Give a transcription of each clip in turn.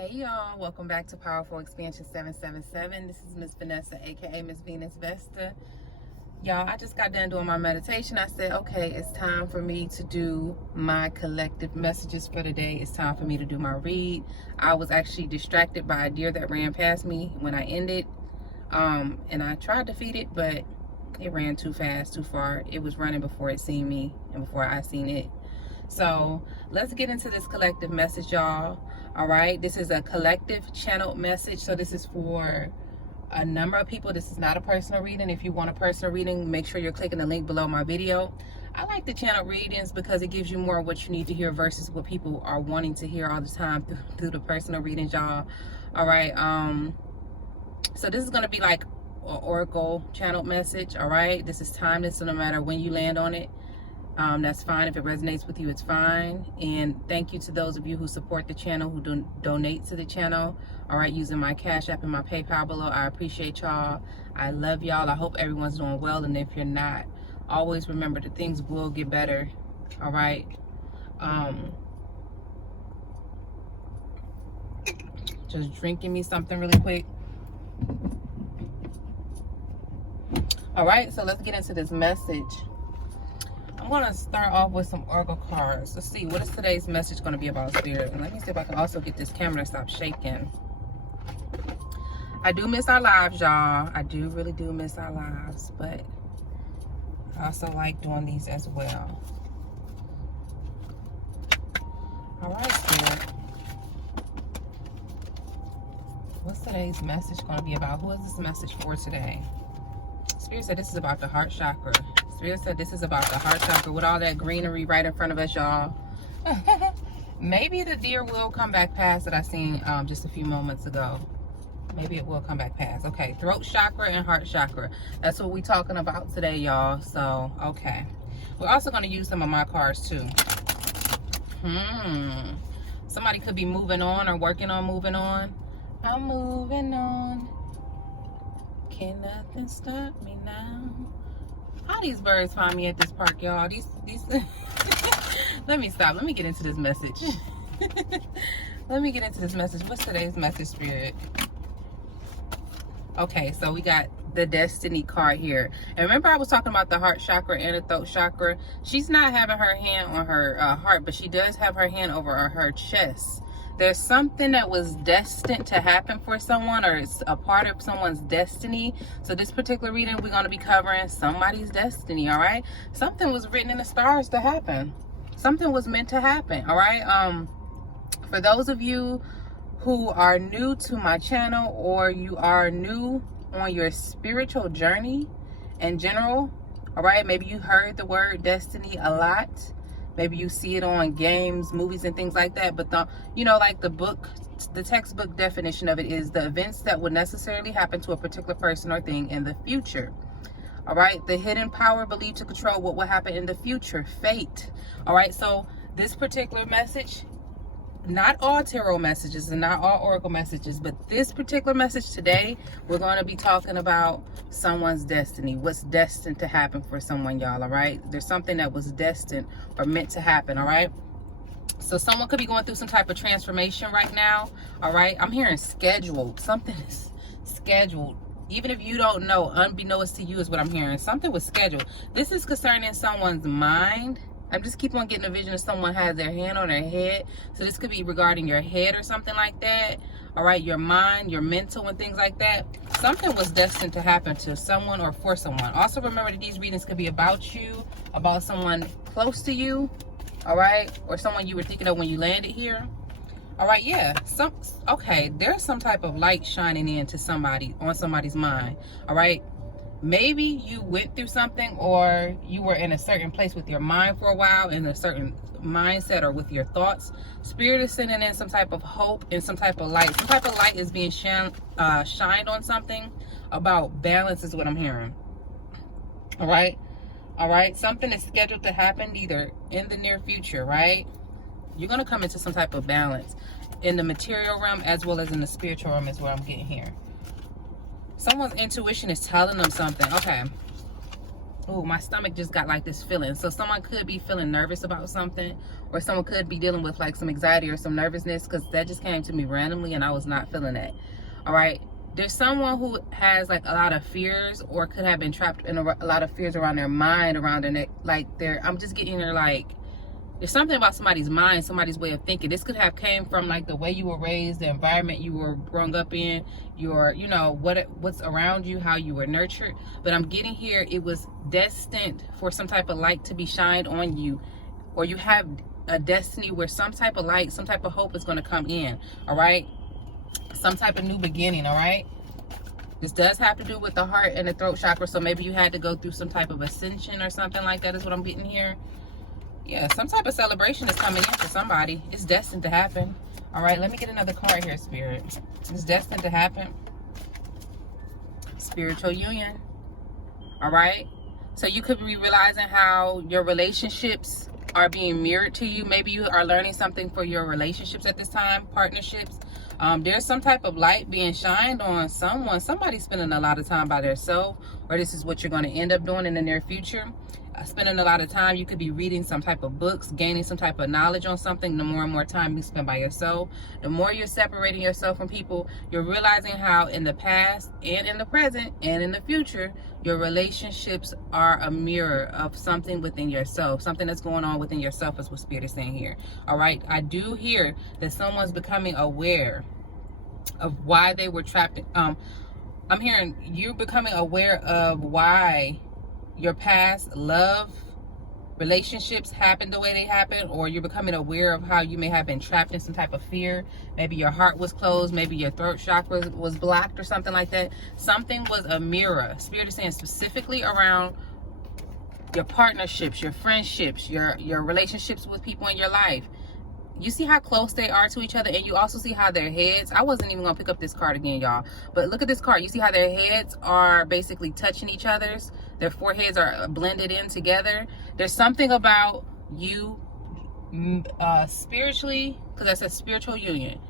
Hey y'all, welcome back to Powerful Expansion 777. This is Miss Vanessa, aka Miss Venus Vesta. Y'all, I just got done doing my meditation. I said, okay, it's time for me to do my collective messages for the day. It's time for me to do my read. I was actually distracted by a deer that ran past me when I ended. And I tried to feed it, but it ran too fast, too far. It was running before it seen me and before I seen it. So let's get into this collective message, y'all. All right, this is a collective channeled message. So this is for a number of people. This is not a personal reading. If you want a personal reading, make sure you're clicking the link below my video. I like the channel readings because it gives you more of what you need to hear versus what people are wanting to hear all the time through the personal readings, y'all. All right, so this is going to be like an oracle channeled message. All right, this is timeless, so no matter when you land on it, that's fine. If it resonates with you, it's fine. And thank you to those of you who support the channel, who donate to the channel, all right, using my Cash App and my PayPal below. I appreciate y'all. I love y'all. I hope everyone's doing well. And if you're not, always remember that things will get better, all right? Just drinking me something really quick. All right, so let's get into this message. I'm going to start off with some oracle cards. Let's see, what is today's message going to be about, Spirit? And let me see if I can also get this camera to stop shaking. I do miss our lives, y'all. I do really do miss our lives, but I also like doing these as well. All right, Spirit. What's today's message going to be about? Who is this message for today? Spirit said this is about the heart chakra. Spirit said this is about the heart chakra with all that greenery right in front of us, y'all. Maybe the deer will come back past that I seen just a few moments ago. Maybe it will come back past. Okay, throat chakra and heart chakra. That's what we're talking about today, y'all. So, okay. We're also going to use some of my cards, too. Somebody could be moving on or working on moving on. I'm moving on. Can nothing stop me now? How these birds find me at this park, y'all? These Let me stop. Let me get into this message. Let me get into this message. What's today's message, Spirit? Okay, so we got the Destiny card here. And remember I was talking about the heart chakra and the throat chakra? She's not having her hand on her heart, but she does have her hand over her chest. There's something that was destined to happen for someone, or it's a part of someone's destiny. So this particular reading, we're going to be covering somebody's destiny, all right? Something was written in the stars to happen. Something was meant to happen, all right? For those of you who are new to my channel, or you are new on your spiritual journey in general, all right? Maybe you heard the word destiny a lot. Maybe you see it on games, movies, and things like that. But like the textbook definition of it is the events that would necessarily happen to a particular person or thing in the future. All right. The hidden power believed to control what will happen in the future. Fate. All right. So this particular message, not all tarot messages and not all oracle messages, but this particular message today, we're going to be talking about someone's destiny, what's destined to happen for someone, y'all. All right, there's something that was destined or meant to happen. All right, so someone could be going through some type of transformation right now. All right, I'm hearing scheduled. Something is scheduled. Even if you don't know, unbeknownst to you is what I'm hearing. Something was scheduled. This is concerning someone's mind. I just keep on getting a vision of someone has their hand on their head. So this could be regarding your head or something like that. All right, your mind, your mental, and things like that. Something was destined to happen to someone or for someone. Also remember that these readings could be about you, about someone close to you, all right, or someone you were thinking of when you landed here. All right, yeah. Okay, there's some type of light shining into somebody, on somebody's mind. All right. Maybe you went through something, or you were in a certain place with your mind for a while, in a certain mindset, or with your thoughts. Spirit is sending in some type of hope and some type of light. Some type of light is being shined on something about balance is what I'm hearing. All right. All right. Something is scheduled to happen either in the near future, right? You're going to come into some type of balance in the material realm as well as in the spiritual realm is what I'm getting here. Someone's intuition is telling them something. Okay. Oh, my stomach just got like this feeling. So someone could be feeling nervous about something, or someone could be dealing with like some anxiety or some nervousness, because that just came to me randomly and I was not feeling that. All right. There's someone who has like a lot of fears, or could have been trapped in a lot of fears around their mind, around their neck. Like I'm just getting there, like there's something about somebody's mind, somebody's way of thinking. This could have came from like the way you were raised, the environment you were growing up in, your, you know, what's around you, how you were nurtured. But I'm getting here, it was destined for some type of light to be shined on you, or you have a destiny where some type of light, some type of hope is going to come in. All right, some type of new beginning. All right, this does have to do with the heart and the throat chakra, so maybe you had to go through some type of ascension or something like that is what I'm getting here. Yeah, some type of celebration is coming in for somebody. It's destined to happen. All right, let me get another card here, Spirit. It's destined to happen. Spiritual union. All right, so you could be realizing how your relationships are being mirrored to you. Maybe you are learning something for your relationships at this time, partnerships. There's some type of light being shined on someone. Somebody's spending a lot of time by themselves, or this is what you're going to end up doing in the near future. Spending a lot of time, you could be reading some type of books, gaining some type of knowledge on something. The more and more time you spend by yourself, the more you're separating yourself from people, you're realizing how in the past and in the present and in the future, your relationships are a mirror of something within yourself. Something that's going on within yourself is what Spirit is saying here. All right, I do hear that someone's becoming aware of why they were trapped. I'm hearing you becoming aware of why your past love relationships happened the way they happened, or you're becoming aware of how you may have been trapped in some type of fear. Maybe your heart was closed, maybe your throat chakra was blocked or something like that. Something was a mirror. Spirit is saying specifically around your partnerships, your friendships, your relationships with people in your life. You see how close they are to each other, and you also see how their heads, I wasn't even gonna pick up this card again, y'all, but look at this card. You see how their heads are basically touching each other's, their foreheads are blended in together. There's something about you spiritually, because that's a spiritual union,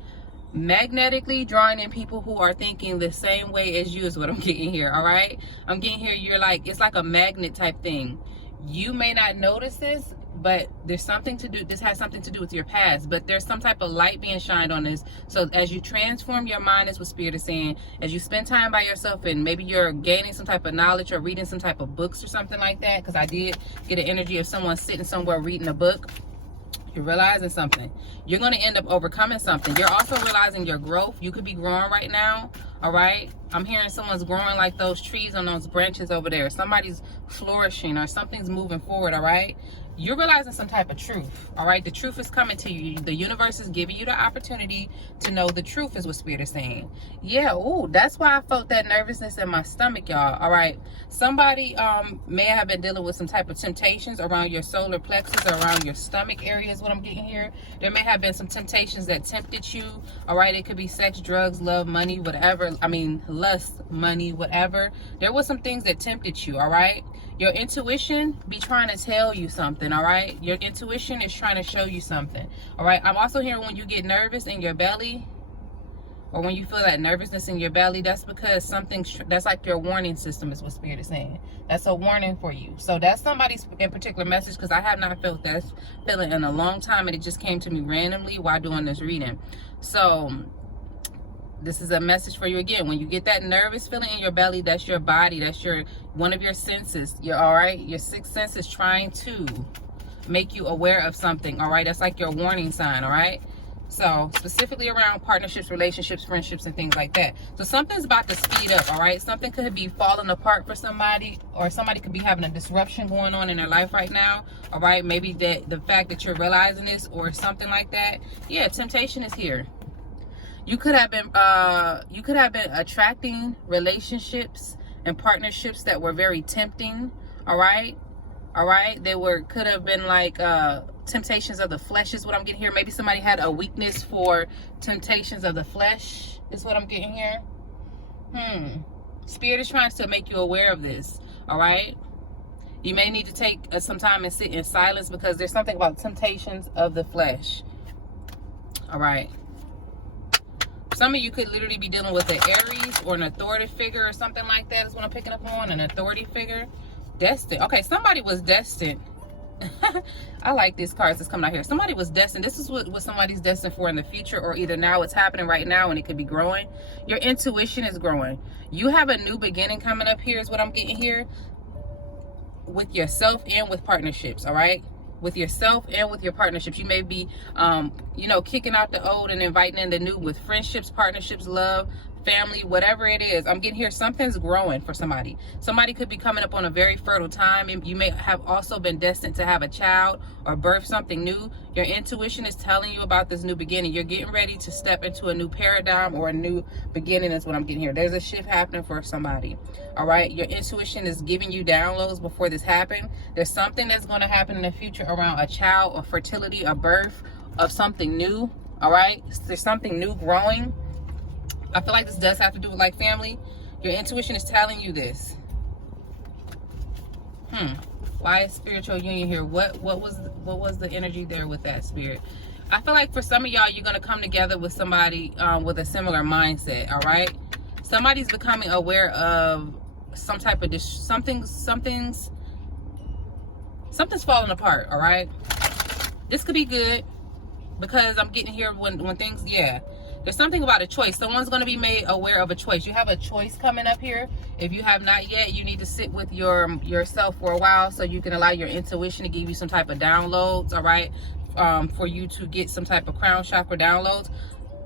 magnetically drawing in people who are thinking the same way as you is what I'm getting here. All right, I'm getting here, you're like, it's like a magnet type thing. You may not notice this, but there's something to do, this has something to do with your past, but there's some type of light being shined on this. So as you transform your mind, is what Spirit is saying, as you spend time by yourself, and maybe you're gaining some type of knowledge or reading some type of books or something like that, because I did get an energy of someone sitting somewhere reading a book. You're realizing something. You're going to end up overcoming something. You're also realizing your growth. You could be growing right now. All right, I'm hearing someone's growing like those trees on those branches over there. Somebody's flourishing, or something's moving forward. All right, you're realizing some type of truth. All right, the truth is coming to you. The universe is giving you the opportunity to know the truth, is what Spirit is saying. Yeah, oh, that's why I felt that nervousness in my stomach, y'all. All right, somebody may have been dealing with some type of temptations around your solar plexus, or around your stomach area is what I'm getting here. There may have been some temptations that tempted you. All right, it could be sex, drugs, love, money, whatever. I mean, lust, money, whatever. There was some things that tempted you. All right, your intuition be trying to tell you something. All right, your intuition is trying to show you something. All right, I'm also hearing when you get nervous in your belly, or when you feel that nervousness in your belly, that's because something's, that's like your warning system, is what Spirit is saying. That's a warning for you. So that's somebody's in particular message, because I have not felt that feeling in a long time, and it just came to me randomly while doing this reading. So this is a message for you again. When you get that nervous feeling in your belly, that's your body, that's your, one of your senses. You're all right, your sixth sense is trying to make you aware of something. All right, that's like your warning sign. All right, so specifically around partnerships, relationships, friendships, and things like that. So something's about to speed up. All right, something could be falling apart for somebody, or somebody could be having a disruption going on in their life right now. All right, maybe that the fact that you're realizing this, or something like that. Yeah, temptation is here. You could have been attracting relationships and partnerships that were very tempting. All right, they could have been like temptations of the flesh, is what I'm getting here. Maybe somebody had a weakness for temptations of the flesh, is what I'm getting here. Spirit is trying to make you aware of this. All right, you may need to take some time and sit in silence, because there's something about temptations of the flesh. All right, some of you could literally be dealing with an Aries or an authority figure or something like that, is what I'm picking up on, an authority figure. destined. Okay, somebody was destined. I like these cards that's coming out here. Somebody was destined. This is what somebody's destined for in the future, or either now it's happening right now and it could be growing. Your intuition is growing. You have a new beginning coming up here is what I'm getting here, with yourself and with partnerships. All right, with yourself and with your partnerships. You may be you know, kicking out the old and inviting in the new with friendships, partnerships, love, family, whatever it is. I'm getting here something's growing for somebody. Somebody could be coming up on a very fertile time. You may have also been destined to have a child or birth something new. Your intuition is telling you about this new beginning. You're getting ready to step into a new paradigm or a new beginning is what I'm getting here. There's a shift happening for somebody. All right, your intuition is giving you downloads before this happened. There's something that's going to happen in the future around a child or fertility, a birth of something new. All right, there's something new growing. I feel like this does have to do with like family. Your intuition is telling you this. Why is spiritual union here? What was the energy there with that, spirit? I feel like for some of y'all, you're gonna come together with somebody with a similar mindset. All right, somebody's becoming aware of some type of something's falling apart. All right, this could be good because I'm getting here when things, yeah. There's something about a choice. Someone's going to be made aware of a choice. You have a choice coming up here. If you have not yet, you need to sit with yourself for a while so you can allow your intuition to give you some type of downloads, all right? For you to get some type of crown chakra downloads.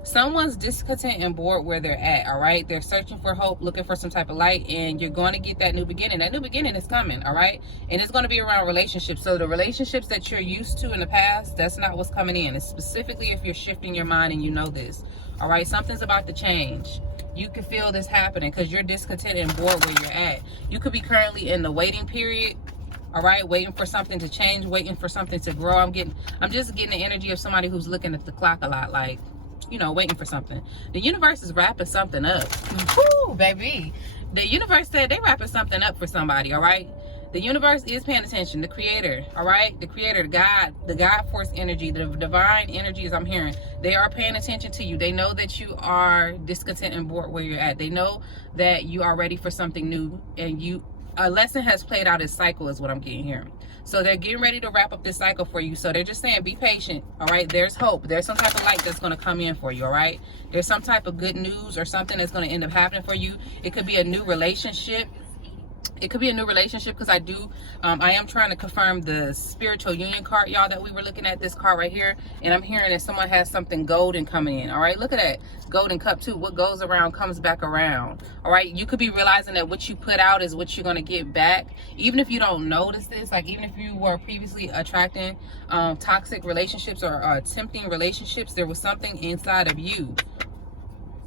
Someone's discontent and bored where they're at, all right? They're searching for hope, looking for some type of light, and you're going to get that new beginning. That new beginning is coming, all right? And it's going to be around relationships. So the relationships that you're used to in the past, that's not what's coming in. It's specifically if you're shifting your mind and you know this, all right? Something's about to change. You can feel this happening because you're discontent and bored where you're at. You could be currently in the waiting period, all right? Waiting for something to change, waiting for something to grow. I'm just getting the energy of somebody who's looking at the clock a lot, like, you know, waiting for something. The universe is wrapping something up. Woo, baby. The universe said they wrapping something up for somebody, all right? The universe is paying attention. The creator, all right? The creator, the God force energy, the divine energies I'm hearing, they are paying attention to you. They know that you are discontent and bored where you're at. They know that you are ready for something new, and a lesson has played out its cycle is what I'm getting here. So they're getting ready to wrap up this cycle for you. So they're just saying, be patient, all right? There's hope. There's some type of light that's going to come in for you, all right? There's some type of good news or something that's going to end up happening for you. It could be a new relationship. It could be a new relationship because I am trying to confirm the spiritual union card, y'all, that we were looking at, this card right here. And I'm hearing that someone has something golden coming in, all right? Look at that. Golden cup too. What goes around comes back around, all right? You could be realizing that what you put out is what you're going to get back. Even if you don't notice this, like even if you were previously attracting toxic relationships or tempting relationships, there was something inside of you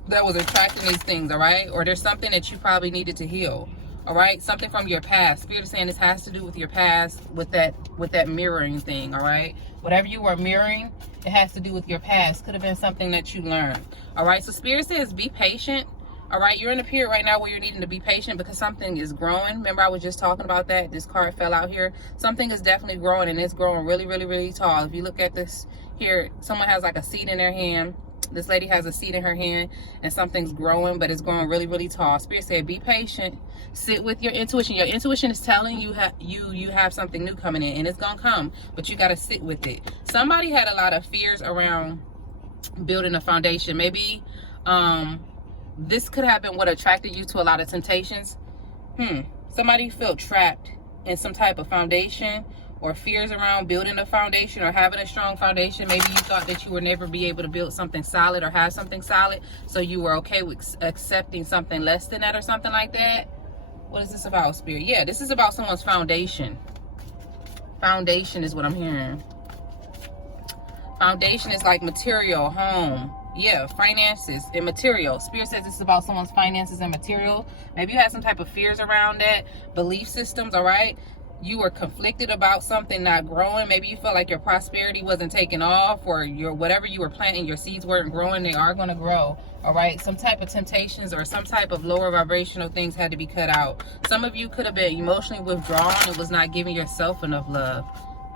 that was attracting these things, all right? Or there's something that you probably needed to heal. All right, something from your past. Spirit is saying this has to do with your past, with that mirroring thing. All right, whatever you are mirroring, it has to do with your past. Could have been something that you learned. All right, so Spirit says be patient. All right, you're in a period right now where you're needing to be patient because something is growing. Remember, I was just talking about that. This card fell out here. Something is definitely growing, and it's growing really, really, really tall. If you look at this here, someone has like a seed in their hand. This lady has a seed in her hand and something's growing, but it's growing really, really tall. Spirit said, be patient. Sit with your intuition. Your intuition is telling you you have something new coming in, and it's going to come, but you got to sit with it. Somebody had a lot of fears around building a foundation. Maybe this could have been what attracted you to a lot of temptations. Somebody felt trapped in some type of foundation, or fears around building a foundation or having a strong foundation. Maybe you thought that you would never be able to build something solid or have something solid, so you were okay with accepting something less than that or something like that. What is this about, Spirit? Yeah, this is about someone's foundation. Foundation is what I'm hearing. Foundation is like material, home. Yeah, finances and material. Spirit says this is about someone's finances and material. Maybe you had some type of fears around that. Belief systems, all right? You were conflicted about something not growing. Maybe you felt like your prosperity wasn't taking off, or your whatever you were planting, your seeds weren't growing. They are going to grow, all right? Some type of temptations or some type of lower vibrational things had to be cut out. Some of you could have been emotionally withdrawn and was not giving yourself enough love.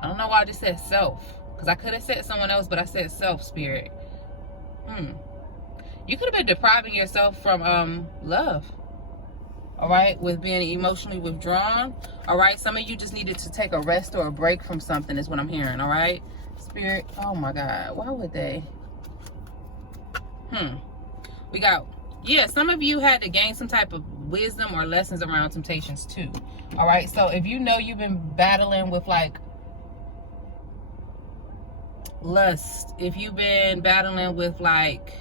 I don't know why I just said self, because I could have said someone else, but I said self, Spirit. You could have been depriving yourself from love. all right, with being emotionally withdrawn, all right? Some of you just needed to take a rest or a break from something is what I'm hearing, all right? Spirit, oh my God, why would they? We got, yeah, some of you had to gain some type of wisdom or lessons around temptations too, all right? So if you know you've been battling with like lust, if you've been battling with like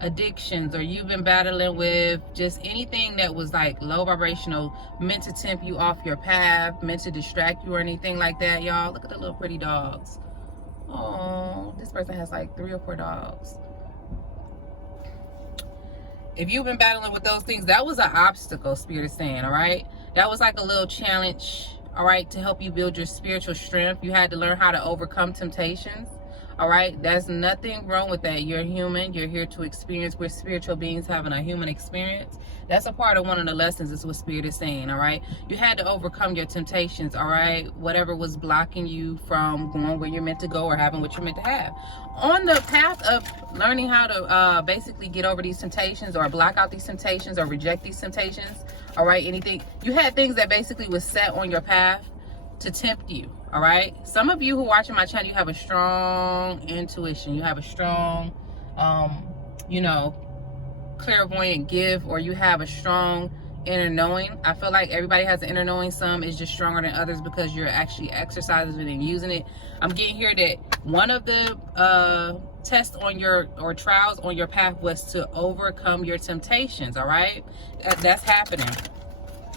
addictions, or you've been battling with just anything that was like low vibrational, meant to tempt you off your path, meant to distract you or anything like that, y'all. Look at the little pretty dogs. Oh, this person has like 3 or 4 dogs. If you've been battling with those things, that was an obstacle, Spirit is saying, all right? That was like a little challenge, all right, to help you build your spiritual strength. You had to learn how to overcome temptations. All right, there's nothing wrong with that. You're human. You're here to experience. We're spiritual beings having a human experience. That's a part of one of the lessons, is what Spirit is saying, all right? You had to overcome your temptations, all right? Whatever was blocking you from going where you're meant to go or having what you're meant to have. On the path of learning how to basically get over these temptations or block out these temptations or reject these temptations, all right? Anything, you had things that basically was set on your path to tempt you, all right? Some of you who are watching my channel, you have a strong intuition. You have a strong, you know, clairvoyant gift, or you have a strong inner knowing. I feel like everybody has an inner knowing. Some is just stronger than others because you're actually exercising it and using it. I'm getting here that one of the tests on your, or trials on your path, was to overcome your temptations, all right? That's happening.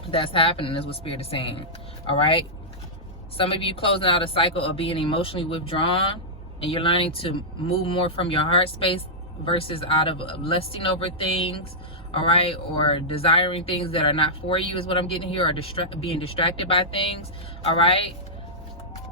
That's happening is what Spirit is saying, all right? Some of you closing out a cycle of being emotionally withdrawn, and you're learning to move more from your heart space versus out of lusting over things, all right, or desiring things that are not for you is what I'm getting here, or being distracted by things, all right?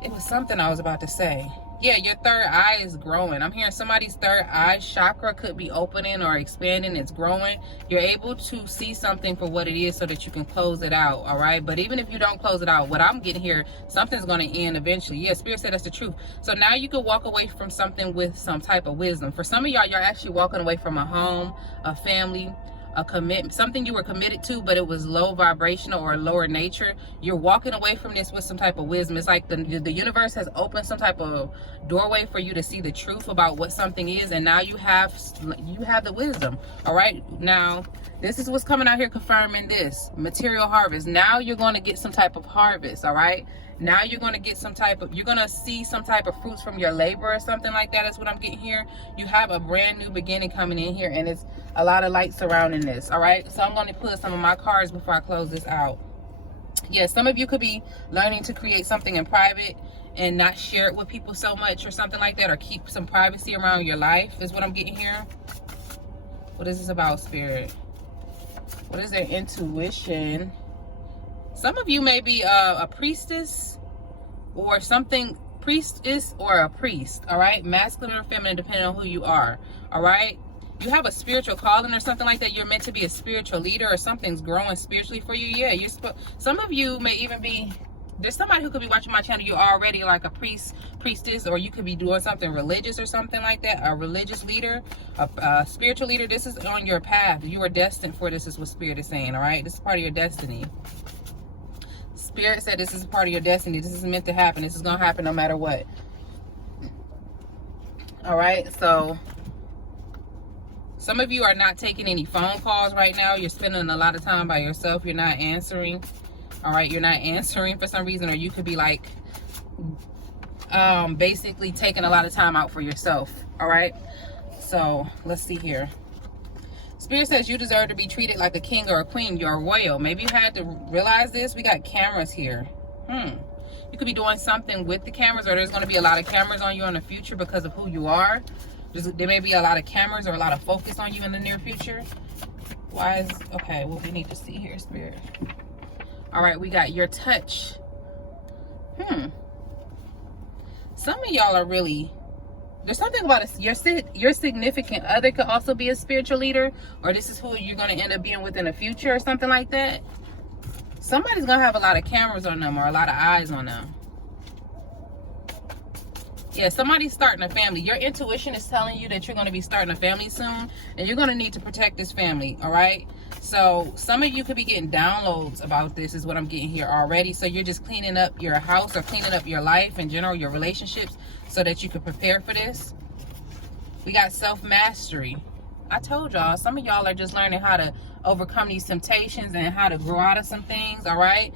It was something I was about to say. Yeah, your third eye is growing. I'm hearing somebody's third eye chakra could be opening or expanding. It's growing. You're able to see something for what it is so that you can close it out, all right? But even if you don't close it out, what I'm getting here, something's going to end eventually. Yeah, Spirit said that's the truth. So now you can walk away from something with some type of wisdom. For some of y'all, you're actually walking away from a home, a family, a commitment, something you were committed to, but it was low vibrational or lower nature. You're walking away from this with some type of wisdom. It's like the universe has opened some type of doorway for you to see the truth about what something is, and now you have the wisdom, all right? Now this is what's coming out here confirming this material harvest. Now you're going to get some type of harvest, all right? Now you're going to get some type of, you're going to see some type of fruits from your labor or something like that. Is what I'm getting here. You have a brand new beginning coming in here, and it's a lot of light surrounding this, all right? So I'm going to put some of my cards before I close this out. Yeah, some of you could be learning to create something in private and not share it with people so much or something like that, or keep some privacy around your life is what I'm getting here. What is this about, Spirit? What is their intuition? Some of you may be a priestess or something, priestess or a priest, all right? Masculine or feminine, depending on who you are, all right? You have a spiritual calling or something like that. You're meant to be a spiritual leader, or something's growing spiritually for you. Yeah, you're some of you may even be, there's somebody who could be watching my channel. You're already like a priestess, or you could be doing something religious or something like that. A religious leader, a spiritual leader. This is on your path. You are destined for this, is what Spirit is saying, all right? This is part of your destiny. Spirit said this is part of your destiny. This is meant to happen. This is going to happen no matter what. All right, so some of you are not taking any phone calls right now. You're spending a lot of time by yourself. You're not answering. All right, you're not answering for some reason, or you could be like basically taking a lot of time out for yourself. All right, so let's see here. Spirit says you deserve to be treated like a king or a queen. You're royal. Maybe you had to realize this. We got cameras here. You could be doing something with the cameras, or there's going to be a lot of cameras on you in the future because of who you are. There may be a lot of cameras or a lot of focus on you in the near future. Why is, okay, what we need to see here, Spirit. All right, we got your touch. Some of y'all are really, there's something about your significant other could also be a spiritual leader, or this is who you're going to end up being with in the future or something like that. Somebody's going to have a lot of cameras on them or a lot of eyes on them. Yeah, somebody's starting a family. Your intuition is telling you that you're going to be starting a family soon, and you're going to need to protect this family, all right? So some of you could be getting downloads about this, is what I'm getting here already. So you're just cleaning up your house or cleaning up your life in general, your relationships, so that you can prepare for this. We got self-mastery. I told y'all, some of y'all are just learning how to overcome these temptations and how to grow out of some things, all right?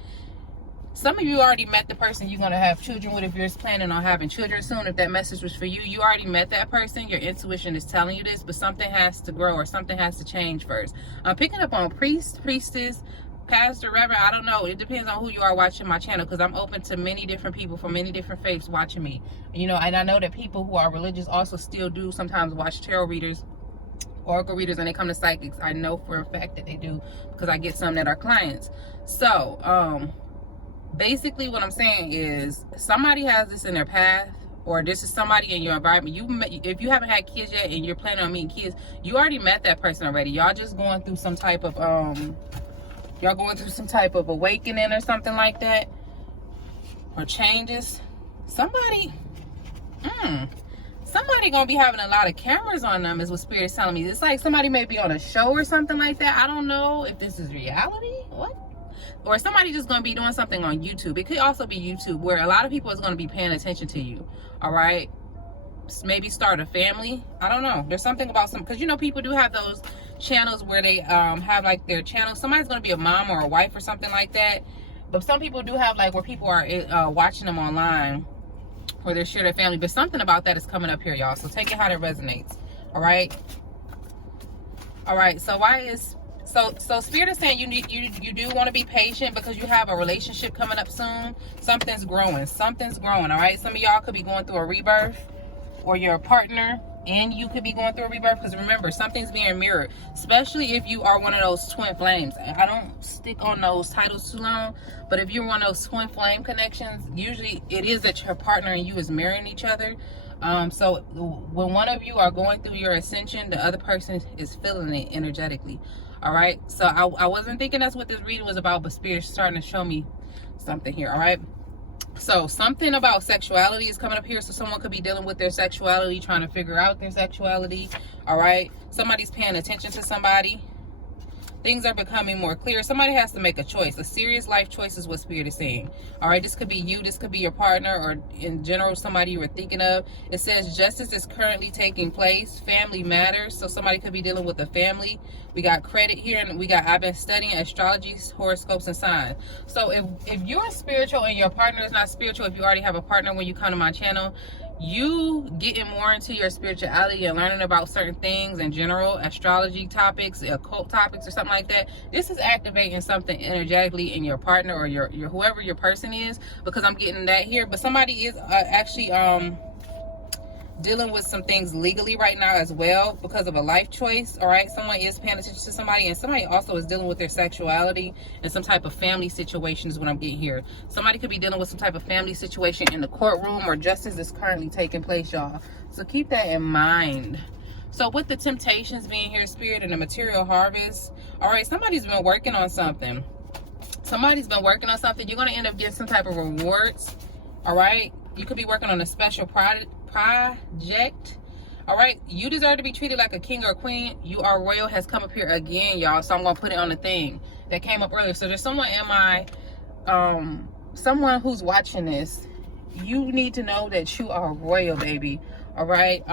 Some of you already met the person you're going to have children with if you're planning on having children soon. If that message was for you, you already met that person. Your intuition is telling you this, but something has to grow or something has to change first. I'm picking up on priest, priestess, pastor, reverend. I don't know. It depends on who you are watching my channel, because I'm open to many different people from many different faiths watching me. You know, and I know that people who are religious also still do sometimes watch tarot readers, oracle readers, and they come to psychics. I know for a fact that they do, because I get some that are clients. So, basically what I'm saying is somebody has this in their path, or this is somebody in your environment. If you haven't had kids yet and you're planning on meeting kids, you already met that person already. Y'all just going through some type of awakening or something like that, or changes. Somebody gonna be having a lot of cameras on them, is what Spirit is telling me. It's like somebody may be on a show or something like that. I don't know if this is reality. What? Or somebody just going to be doing something on YouTube. It could also be YouTube, where a lot of people is going to be paying attention to you. All right. Maybe start a family. I don't know. There's something about because, you know, people do have those channels where they have like their channel. Somebody's going to be a mom or a wife or something like that. But some people do have like where people are watching them online, where they share their family. But something about that is coming up here, y'all. So take it how it resonates. All right. All right. So why is... So Spirit is saying you do want to be patient, because you have a relationship coming up soon. Something's growing, all right? Some of y'all could be going through a rebirth, or your partner and you could be going through a rebirth, because remember, something's being mirrored, especially if you are one of those twin flames. I don't stick on those titles too long, but if you're one of those twin flame connections, usually it is that your partner and you is mirroring each other. So when one of you are going through your ascension, the other person is feeling it energetically. All right. So I wasn't thinking that's what this reading was about, but Spirit's starting to show me something here. All right. So something about sexuality is coming up here. So someone could be dealing with their sexuality, trying to figure out their sexuality. All right. Somebody's paying attention to somebody. Things are becoming more clear. Somebody has to make a choice. A serious life choice is what Spirit is saying. All right, this could be you. This could be your partner, or in general, somebody you were thinking of. It says justice is currently taking place. Family matters. So somebody could be dealing with a family. We got credit here, and we got I've been studying astrology, horoscopes, and signs. So if you're spiritual and your partner is not spiritual, if you already have a partner when you come to my channel, you getting more into your spirituality and learning about certain things in general, astrology topics, occult topics, or something like that, this is activating something energetically in your partner, or your whoever your person is, because I'm getting that here. But somebody is actually dealing with some things legally right now as well, because of a life choice. All right, someone is paying attention to somebody, and somebody also is dealing with their sexuality and some type of family situation is what I'm getting here. Somebody could be dealing with some type of family situation in the courtroom, or justice is currently taking place, y'all. So keep that in mind. So with the temptations being here, Spirit, and the material harvest, all right, somebody's been working on something. Somebody's been working on something. You're going to end up getting some type of rewards. All right, you could be working on a special project. All right, you deserve to be treated like a king or a queen. You are royal has come up here again, y'all. So I'm gonna put it on the thing that came up earlier. So there's someone in my someone who's watching this. You need to know that you are royal, baby. All right,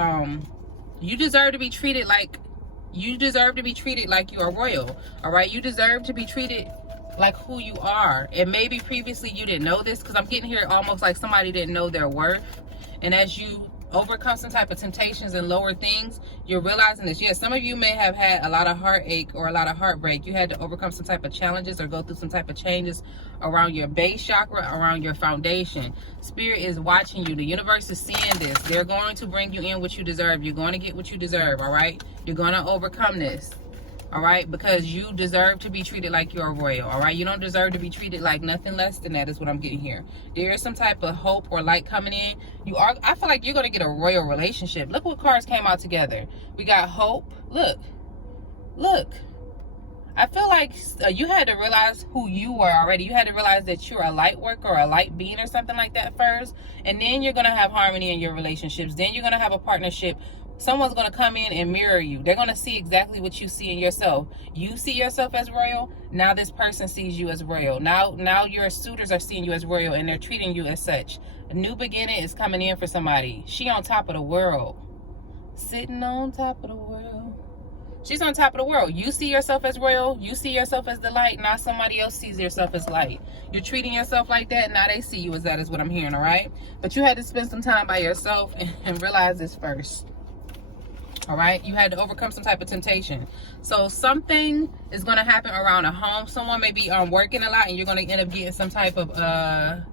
you deserve to be treated like you are royal. All right, you deserve to be treated like who you are. And maybe previously you didn't know this, because I'm getting here almost like somebody didn't know their worth. And as you overcome some type of temptations and lower things, you're realizing this. Yes, some of you may have had a lot of heartache or a lot of heartbreak. You had to overcome some type of challenges or go through some type of changes around your base chakra, around your foundation. Spirit is watching you. The universe is seeing this. They're going to bring you in what you deserve. You're going to get what you deserve, all right? You're going to overcome this. All right, because you deserve to be treated like you're royal. All right, you don't deserve to be treated like nothing less than that, is what I'm getting here. There is some type of hope or light coming in. I feel like you're going to get a royal relationship. Look what cards came out together. We got hope. Look. I feel like you had to realize who you were already. You had to realize that you're a light worker or a light being or something like that first. And then you're going to have harmony in your relationships. Then you're going to have a partnership Someone's going to come in and mirror you. They're going to see exactly what you see in yourself. You see yourself as royal. Now this person sees you as royal. Now your suitors are seeing you as royal, and they're treating you as such. A new beginning is coming in for somebody. She on top of the world. Sitting on top of the world. She's on top of the world. You see yourself as royal. You see yourself as the light. Now somebody else sees yourself as light. You're treating yourself like that. Now they see you as that, is what I'm hearing, all right? But you had to spend some time by yourself and realize this first. All right, you had to overcome some type of temptation. So something is going to happen around a home. Someone may be working a lot, and you're going to end up getting some type of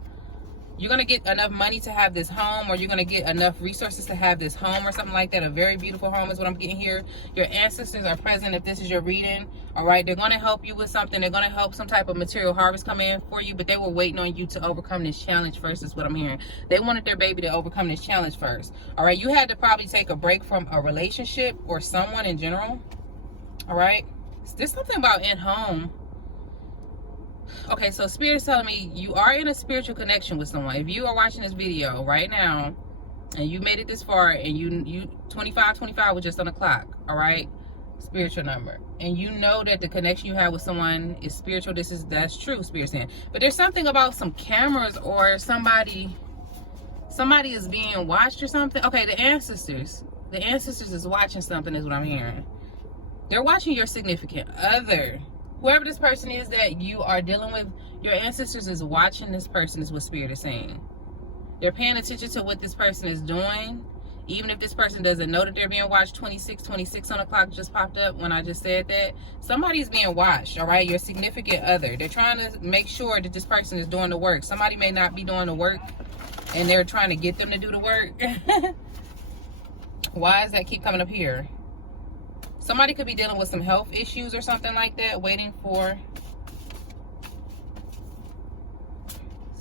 you're going to get enough money to have this home, or you're going to get enough resources to have this home or something like that. A very beautiful home is what I'm getting here. Your ancestors are present if this is your reading. All right, they're going to help you with something. They're going to help some type of material harvest come in for you, but they were waiting on you to overcome this challenge first, is what I'm hearing. They wanted their baby to overcome this challenge first. All right, you had to probably take a break from a relationship or someone in general. All right, there's something about in home. Okay, so Spirit's telling me you are in a spiritual connection with someone. If you are watching this video right now and you made it this far, and you 25 was just on the clock, all right, spiritual number, and you know that the connection you have with someone is spiritual, that's true, Spirit's saying. But there's something about some cameras, or somebody is being watched or something. Okay, the ancestors is watching something, is what I'm hearing. They're watching your significant other. Whoever this person is that you are dealing with, your ancestors is watching this person, is what Spirit is saying. They're paying attention to what this person is doing. Even if this person doesn't know that they're being watched. 26 on the clock just popped up when I just said that. Somebody's being watched, all right? Your significant other. They're trying to make sure that this person is doing the work. Somebody may not be doing the work, and they're trying to get them to do the work. Why does that keep coming up here? Somebody could be dealing with some health issues or something like that, waiting for.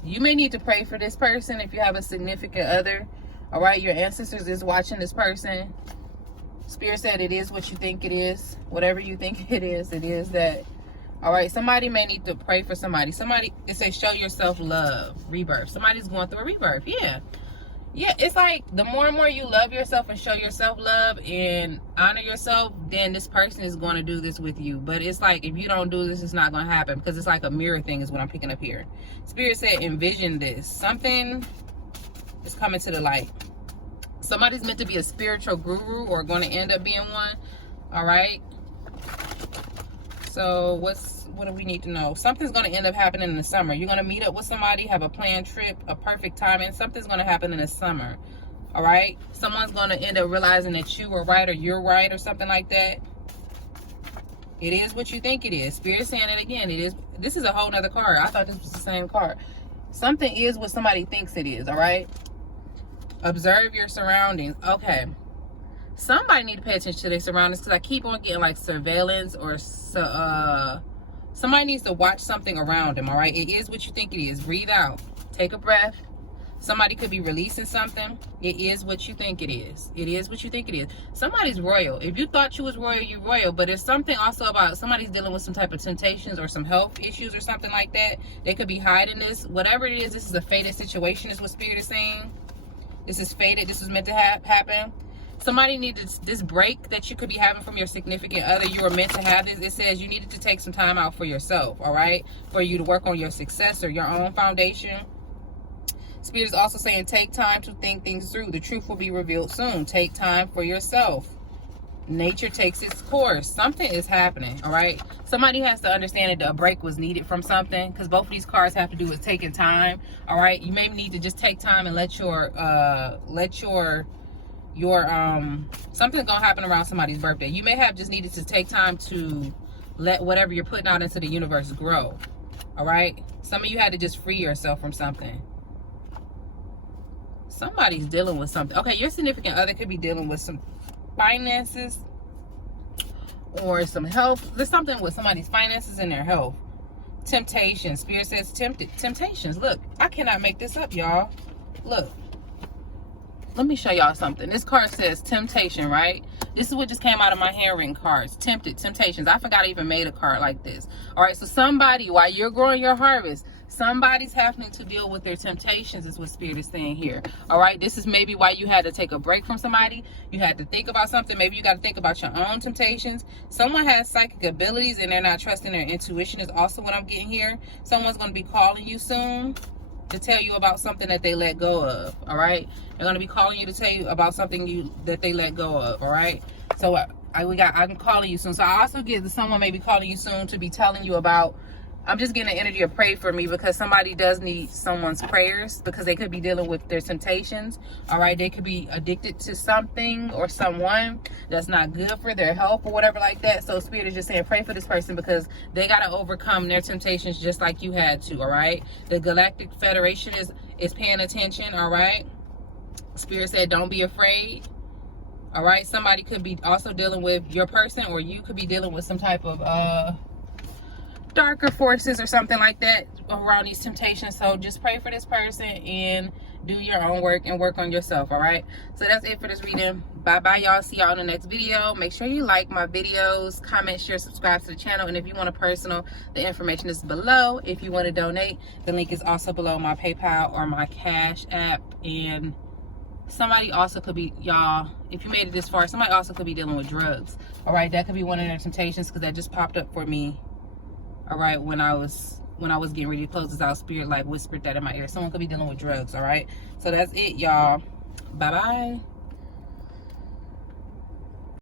You may need to pray for this person if you have a significant other. All right, your ancestors is watching this person. Spirit said it is what you think it is. Whatever you think it is that. All right, somebody may need to pray for somebody. Somebody, it says show yourself love, rebirth. Somebody's going through a rebirth, Yeah, it's like the more and more you love yourself and show yourself love and honor yourself, then this person is going to do this with you. But it's like, if you don't do this, it's not going to happen, because it's like a mirror thing is what I'm picking up here. Spirit said envision this. Something is coming to the light. Somebody's meant to be a spiritual guru, or going to end up being one. All right. So what do we need to know? Something's going to end up happening in the summer. You're going to meet up with somebody, have a planned trip, a perfect timing. Something's going to happen in the summer. All right. Someone's going to end up realizing that you were right, or you're right, or something like that. It is what you think it is. Spirit saying it again. It is. This is a whole nother card. I thought this was the same card. Something is what somebody thinks it is. All right. Observe your surroundings. Okay. Somebody need to pay attention to their surroundings, because I keep on getting like surveillance, or somebody needs to watch something around them. All right, it is what you think it is. Breathe out, take a breath. Somebody could be releasing something. It is what you think it is. It is what you think it is. Somebody's royal. If you thought you was royal, you're royal. But there's something also about somebody's dealing with some type of temptations or some health issues or something like that. They could be hiding this. Whatever it is, this is a fated situation, is what Spirit is saying. This is fated. This is meant to happen. Somebody needed this break that you could be having from your significant other. You were meant to have this. It says you needed to take some time out for yourself, all right? For you to work on your success or your own foundation. Spirit is also saying take time to think things through. The truth will be revealed soon. Take time for yourself. Nature takes its course. Something is happening, all right? Somebody has to understand that a break was needed from something, because both of these cards have to do with taking time, all right? You may need to just take time and let your something's gonna happen around somebody's birthday. You may have just needed to take time to let whatever you're putting out into the universe grow. All right, some of you had to just free yourself from something. Somebody's dealing with something. Okay, your significant other could be dealing with some finances or some health. There's something with somebody's finances and their health. Temptations. Spirit says temptations. Look, I cannot make this up, y'all. Look. Let me show y'all something. This card says temptation, right? This is what just came out of my handwritten cards. Temptations. I forgot I even made a card like this. All right, so somebody, while you're growing your harvest, Somebody's having to deal with their temptations is what Spirit is saying here. All right, this is maybe why you had to take a break from somebody. You had to think about something. Maybe you got to think about your own temptations. Someone has psychic abilities and they're not trusting their intuition is also what I'm getting here. Someone's going to be calling you soon to tell you about something that they let go of. All right, they're going to be calling you to tell you about something that they let go of. All right, so I'm calling you soon. So I also get that someone may be calling you soon to be telling you about, I'm just getting the energy of pray for me, because somebody does need someone's prayers, because they could be dealing with their temptations. All right, they could be addicted to something or someone that's not good for their health or whatever like that. So Spirit is just saying pray for this person, because they got to overcome their temptations just like you had to. All right, the Galactic Federation is paying attention. All right, Spirit said don't be afraid. All right, somebody could be also dealing with your person, or you could be dealing with some type of darker forces or something like that around these temptations. So just pray for this person and do your own work and work on yourself. All right, so that's it for this reading. Bye bye, y'all. See y'all in the next video. Make sure you like my videos, comment, share, subscribe to the channel, and if you want a personal, the information is below. If you want to donate, the link is also below, my PayPal or my Cash app. And somebody also could be, y'all, if you made it this far, somebody also could be dealing with drugs. All right, that could be one of their temptations, because that just popped up for me. All right, when I was getting ready to close this out, Spirit like whispered that in my ear. Someone could be dealing with drugs. All right, so that's it, y'all. Bye bye.